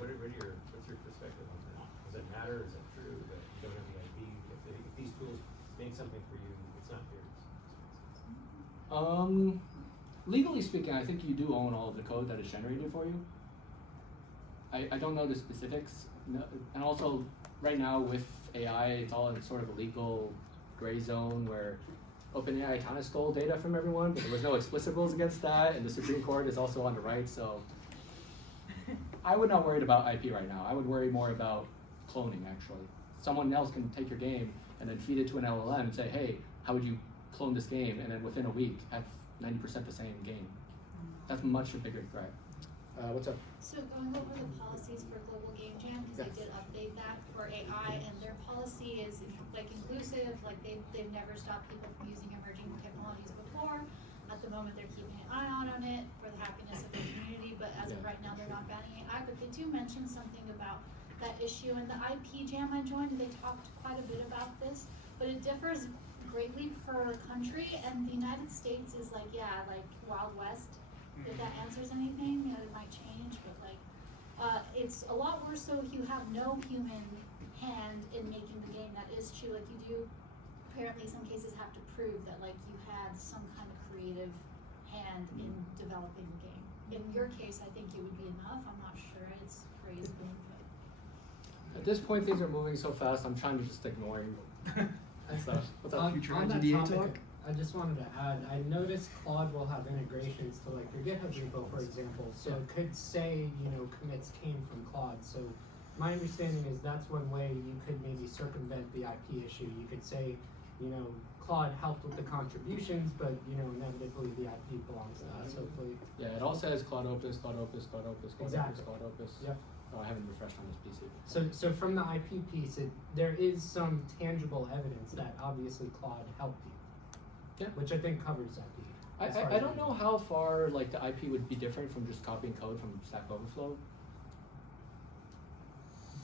perspective on that? Does that matter? Is that true that you don't have the IP? If these tools make something for you, it's not yours. Legally speaking, I think you do own all of the code that is generated for you. I don't know the specifics, and also right now with AI, it's all in sort of a legal gray zone where OpenAI kind of stole data from everyone, but there was no explicit rules against that, and the Supreme Court is also on the right, so I would not worry about IP right now. I would worry more about cloning, actually. Someone else can take your game and then feed it to an LLM and say, hey, how would you clone this game? And then within a week, have 90% the same game. That's much a bigger threat. What's up? So going over the policies for Global Game Jam, because they did update that for AI, and their policy is like inclusive, like they've never stopped people from using emerging technologies before. At the moment, they're keeping an eye on it for the happiness of the community, but as of right now, they're not banning AI. But they do mention something about that issue. In the IP Jam I joined, they talked quite a bit about this, but it differs greatly per country, and the United States is like, yeah, like Wild West. If that answers anything, you know, it might change, but like, it's a lot worse so if you have no human hand in making the game. That is true. Like you do, apparently, some cases have to prove that like you had some kind of creative hand in developing the game. In your case, I think it would be enough. I'm not sure. It's crazy. At this point, things are moving so fast, I'm trying to just ignore you. Stuff. What's up? On that topic, I just wanted to add, I noticed Claude will have integrations to like your GitHub repo, for example. So it could say, you know, commits came from Claude. So my understanding is that's one way you could maybe circumvent the IP issue. You could say, you know, Claude helped with the contributions, but you know, inevitably the IP belongs to us, hopefully. Yeah, it all says Claude Opus, Claude Opus, Claude Opus, Claude Exactly. Opus, Claude Opus. Yep. Oh, I haven't refreshed on this PC. So from the IP piece, there is some tangible evidence that obviously Claude helped you. Yeah. Which I think covers IP. I don't know how far like the IP would be different from just copying code from Stack Overflow.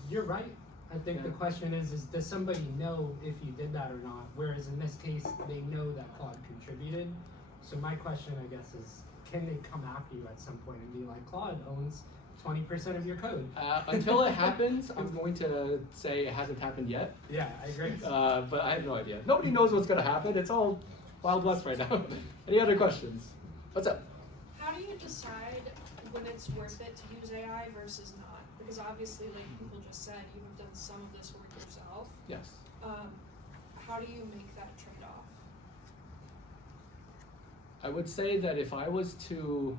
You're right. I think the question is does somebody know if you did that or not? Whereas in this case, they know that Claude contributed. So my question, I guess, is can they come after you at some point and be like, Claude owns 20% of your code? Until it happens, I'm going to say it hasn't happened yet. Yeah, I agree. But I have no idea. Nobody knows what's going to happen. It's all Wild West right now. Any other questions? What's up? How do you decide when it's worth it to use AI versus not? Because obviously, like people just said, you have done some of this work yourself. Yes. How do you make that trade-off? I would say that if I was to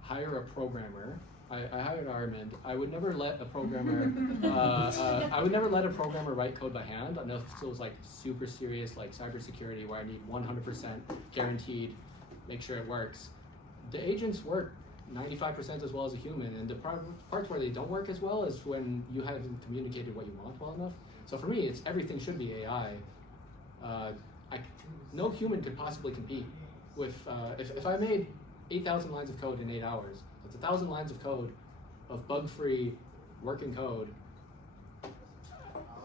hire a programmer, I hired Armand. I would never let a programmer. I would never let a programmer write code by hand unless it was like super serious, like cybersecurity, where I need 100% guaranteed, make sure it works. The agents work 95% as well as a human, and the parts where they don't work as well is when you haven't communicated what you want well enough. So for me, it's everything should be AI. No human could possibly compete with. If I made 8,000 lines of code in 8 hours. That's 1,000 lines of code, of bug-free, working code.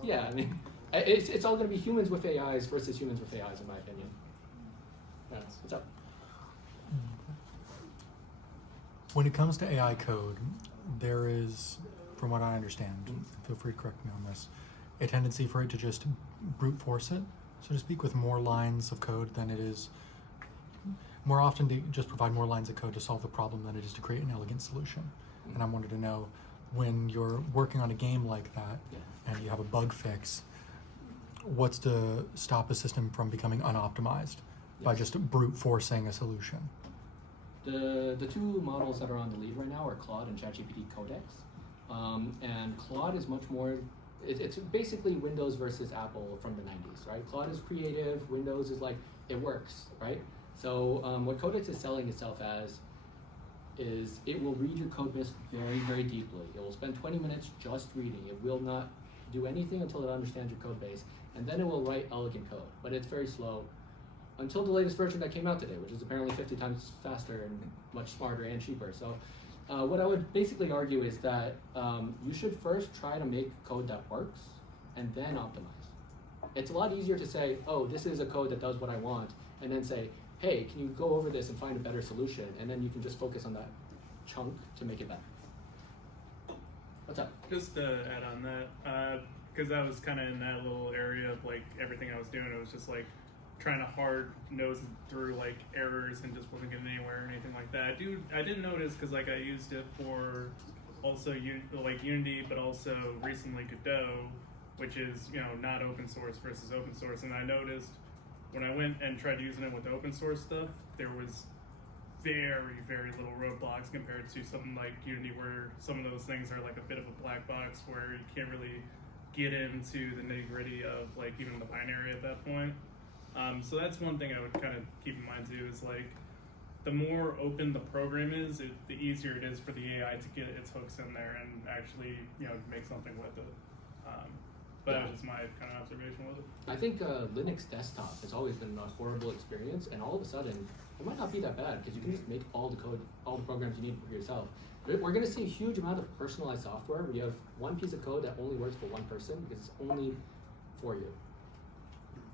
Yeah, I mean, it's all going to be humans with AIs versus humans with AIs, in my opinion. Yeah, what's up? When it comes to AI code, there is, from what I understand, feel free to correct me on this, a tendency for it to just brute force it, so to speak, with more lines of code than it is. More often to just provide more lines of code to solve the problem than it is to create an elegant solution. And I wanted to know, when you're working on a game like that and you have a bug fix, what's to stop a system from becoming unoptimized by just brute forcing a solution? The two models that are on the lead right now are Claude and ChatGPT Codex. And Claude is much more, it's basically Windows versus Apple from the 90s, right? Claude is creative, Windows is like, it works, right? So what Codex is selling itself as is it will read your code base very, very deeply. It will spend 20 minutes just reading. It will not do anything until it understands your code base, and then it will write elegant code. But it's very slow until the latest version that came out today, which is apparently 50 times faster and much smarter and cheaper. So what I would basically argue is that you should first try to make code that works and then optimize. It's a lot easier to say, oh, this is a code that does what I want, and then say, hey, can you go over this and find a better solution? And then you can just focus on that chunk to make it better. What's up? Just to add on that, because I was kind of in that little area of like everything I was doing, it was just like trying to hard nose through like errors and just wasn't getting anywhere or anything like that. I did notice, because like I used it for also like Unity, but also recently Godot, which is, you know, not open source versus open source. And I noticed when I went and tried using it with the open source stuff, there was very, very little roadblocks compared to something like Unity, where some of those things are like a bit of a black box where you can't really get into the nitty-gritty of like even the binary at that point. So that's one thing I would kind of keep in mind too, is like the more open the program is, the easier it is for the AI to get its hooks in there and actually, you know, make something with it. But that was just my kind of observation with it. I think Linux desktop has always been a horrible experience, and all of a sudden, it might not be that bad because you can just make all the code, all the programs you need for yourself. We're going to see a huge amount of personalized software where you have one piece of code that only works for one person because it's only for you.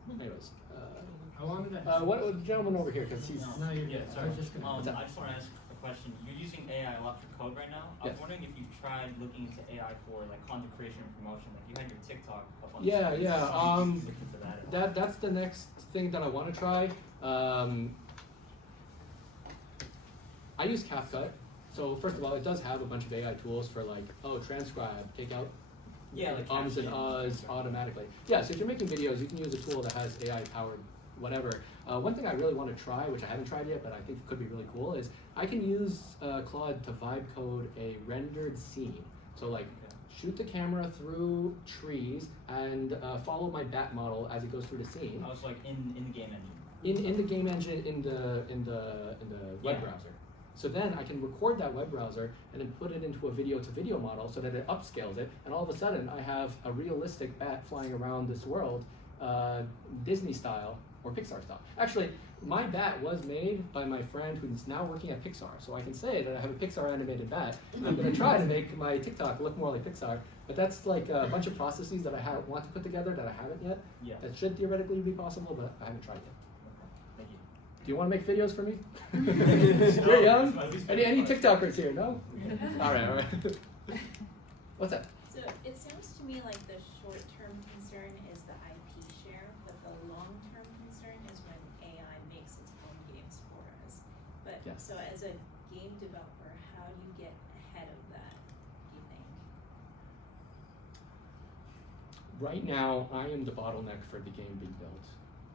Anyways, I wanted to what the gentleman over here, because he's No, you're Yeah, good. sorry. I was just gonna. I just want to ask a question. You're using AI a lot for code right now. I was Yes. wondering if you tried looking into AI for like content creation and promotion. Like you had your TikTok up on Yeah, the screen. yeah. Look into that at all. That's the next thing that I want to try. I use CapCut. So first of all, it does have a bunch of AI tools for like, oh, transcribe, take out Yeah, like ums and captioning. uhs automatically. Yeah, so if you're making videos, you can use a tool that has AI powered whatever. One thing I really want to try, which I haven't tried yet, but I think could be really cool, is I can use Claude to vibe code a rendered scene. So like, shoot the camera through trees and follow my bat model as it goes through the scene. I was like in the game engine. In the game engine, in the web browser. So then I can record that web browser and then put it into a video-to-video model so that it upscales it, and all of a sudden I have a realistic bat flying around this world, Disney style or Pixar style. Actually, my bat was made by my friend who's now working at Pixar, so I can say that I have a Pixar animated bat. I'm going to try to make my TikTok look more like Pixar, but that's like a bunch of processes that I want to put together that I haven't yet. Yeah. That should theoretically be possible, but I haven't tried yet. Thank you. Do you want to make videos for me? You're young. Any TikTokers here? No. All right. What's that? So it sounds to me like the short-term concern is the IP share, but the long-term concern is when AI makes its own games for us. But Yes. so as a game developer, how do you get ahead of that, do you think? Right now, I am the bottleneck for the game being built.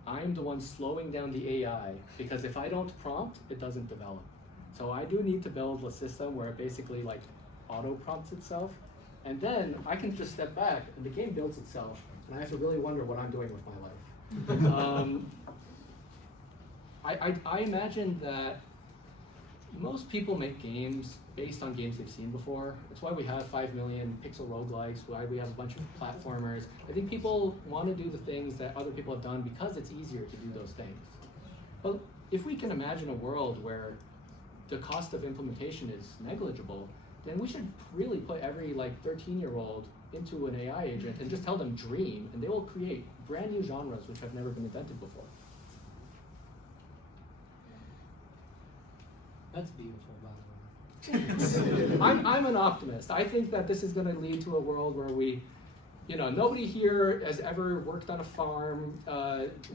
I'm the one slowing down the AI because if I don't prompt, it doesn't develop. So I do need to build a system where it basically like auto prompts itself, and then I can just step back and the game builds itself, and I have to really wonder what I'm doing with my life. I imagine that most people make games based on games they've seen before. That's why we have 5 million pixel roguelikes, why we have a bunch of platformers. I think people want to do the things that other people have done because it's easier to do those things. But if we can imagine a world where the cost of implementation is negligible, then we should really put every like 13-year-old into an AI agent and just tell them dream, and they will create brand new genres which have never been invented before. That's beautiful, by the way. I'm an optimist. I think that this is going to lead to a world where we, nobody here has ever worked on a farm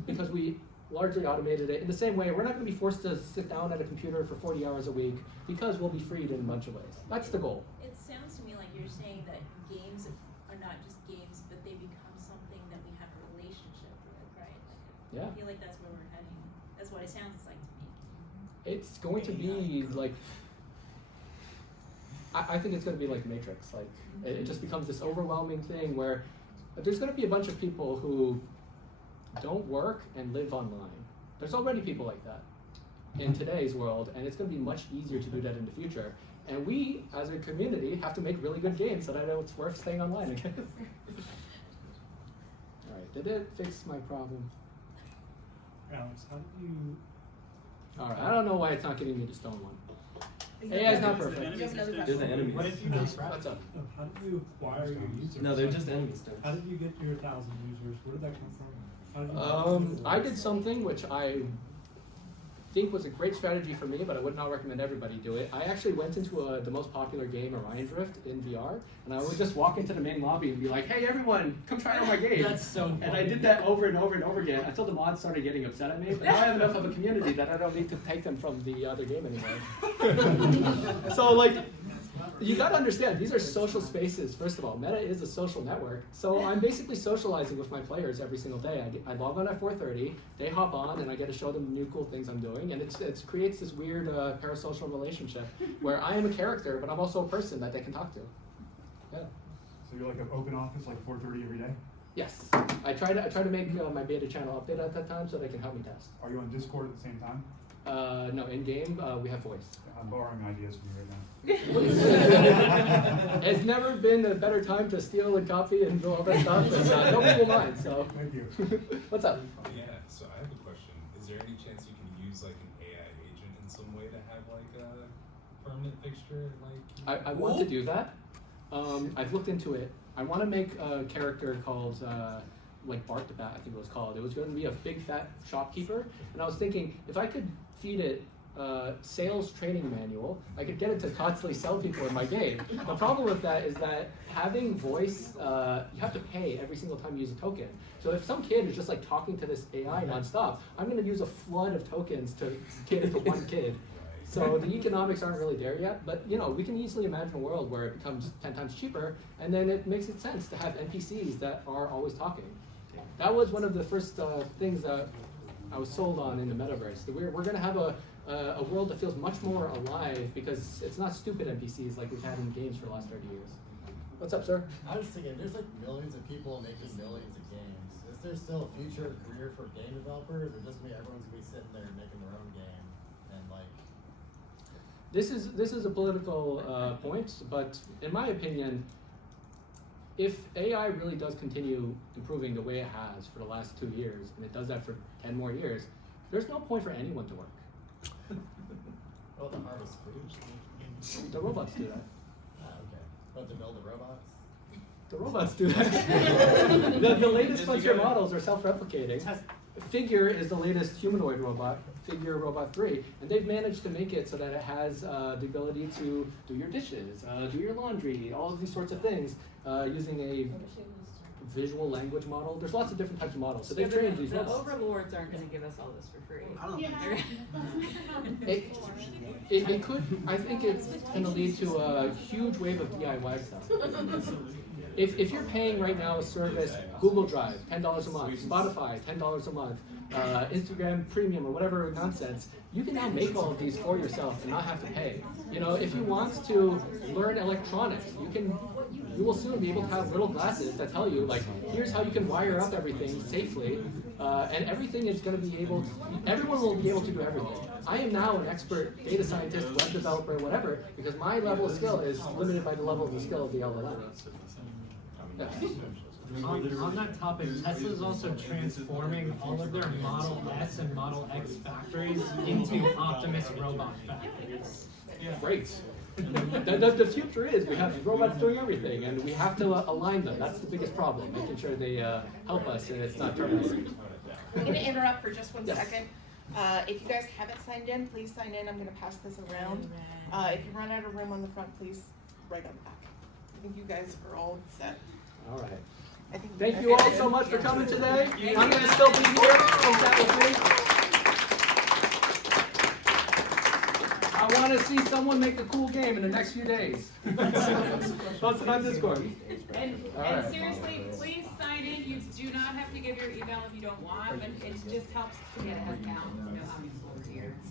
because we largely automated it. In the same way, we're not going to be forced to sit down at a computer for 40 hours a week because we'll be freed in a bunch of ways. That's the goal. It sounds to me like you're saying that games are not just games, but they become something that we have a relationship with, right? Yeah. I feel like that's where we're heading. That's what it sounds like to me. It's going to be like, I think it's going to be like Matrix. Like, it just becomes this overwhelming thing where there's going to be a bunch of people who don't work and live online. There's already people like that. in today's world, and it's going to be much easier to do that in the future. And we, as a community, have to make really good games so that I know it's worth staying online again. All right, did it fix my problem? Alex, how do you? All right, I don't know why it's not giving me the stone one. AI is not perfect. They're the enemy What if you stats. What's up? How did you acquire your users? No, they're just enemy stats. How did you get your 1,000 users? Where did that come from? How did you I did something which I think was a great strategy for me, but I would not recommend everybody do it. I actually went into the most popular game, Orion Drift, in VR, and I would just walk into the main lobby and be like, "Hey, everyone, come try out my game." That's so funny. And I did that over and over and over again until the mods started getting upset at me. But now I have enough of a community that I don't need to take them from the other game anymore. So, like, you gotta understand, these are social spaces. First of all, Meta is a social network. So I'm basically socializing with my players every single day. I log on at 4:30, they hop on, and I get to show them new cool things I'm doing. And it creates this weird parasocial relationship where I am a character, but I'm also a person that they can talk to. Yeah. So you're like an open office, like 4:30 every day? Yes. I try to make my beta channel update at that time so they can help me test. Are you on Discord at the same time? No, in game, we have voice. I'm borrowing ideas from you right now. It's never been a better time to steal and copy and do all that stuff, and nobody will mind. So, thank you. What's up? Yeah. So I have a question. Is there any chance you can use like an AI agent in some way to have like a permanent fixture? Like I want to do that. I've looked into it. I want to make a character called like Bart the Bat, I think it was called. It was going to be a big fat shopkeeper, and I was thinking if I could feed it sales training manual, I could get it to constantly sell people in my game. The problem with that is that having voice, you have to pay every single time you use a token. So if some kid is just like talking to this AI nonstop, I'm going to use a flood of tokens to get it to one kid. So the economics aren't really there yet, but you know, we can easily imagine a world where it becomes 10 times cheaper, and then it makes it sense to have NPCs that are always talking. That was one of the first things that I was sold on in the metaverse. That we're going to have a world that feels much more alive because it's not stupid NPCs like we've had in games for the last 30 years. What's up, sir? I was thinking, there's like millions of people making millions of games. Is there still a future career for game developers, or just everyone's gonna be sitting there making their own game and like? This is a political point, but in my opinion, if AI really does continue improving the way it has for the last 2 years, and it does that for 10 more years, there's no point for anyone to work. Well, the harvest food. The robots do that. Okay. But to build the robots? The robots do that. the latest frontier models are self-replicating. Figure is the latest humanoid robot, Figure Robot 3, and they've managed to make it so that it has the ability to do your dishes, do your laundry, all of these sorts of things using a visual language model. There's lots of different types of models. So they've trained these The robots. overlords aren't going to give us all this for free. I don't It could, I think it's going to lead to a huge wave of DIY stuff. If you're paying right now a service, Google Drive, $10 a month, Spotify, $10 a month, Instagram Premium or whatever nonsense, you can now make all of these for yourself and not have to pay. You know, if you want to learn electronics, you will soon be able to have little glasses that tell you, like, here's how you can wire up everything safely, and everything is going to be able to, everyone will be able to do everything. I am now an expert data scientist, web developer, whatever, because my level of skill is limited by the level of the skill of the LLM. On that topic, Tesla's also transforming all of their Model S and Model X factories into Optimus robot factories. Great. The future is we have robots doing everything, and we have to align them. That's the biggest problem, making sure they help us and it's not terminated. I'm going to interrupt for just one Yes. second. If you guys haven't signed in, please sign in. I'm going to pass this around. If you run out of room on the front, please right on the back. I think you guys are all set. All right. I think Thank you all so much for coming today. I'm going to still be here. Come chat with me. I want to see someone make a cool game in the next few days. Post it on Discord. And Alright. seriously, please sign in. You do not have to give your email if you don't want, but it just helps to get a head count. You know, obviously over here.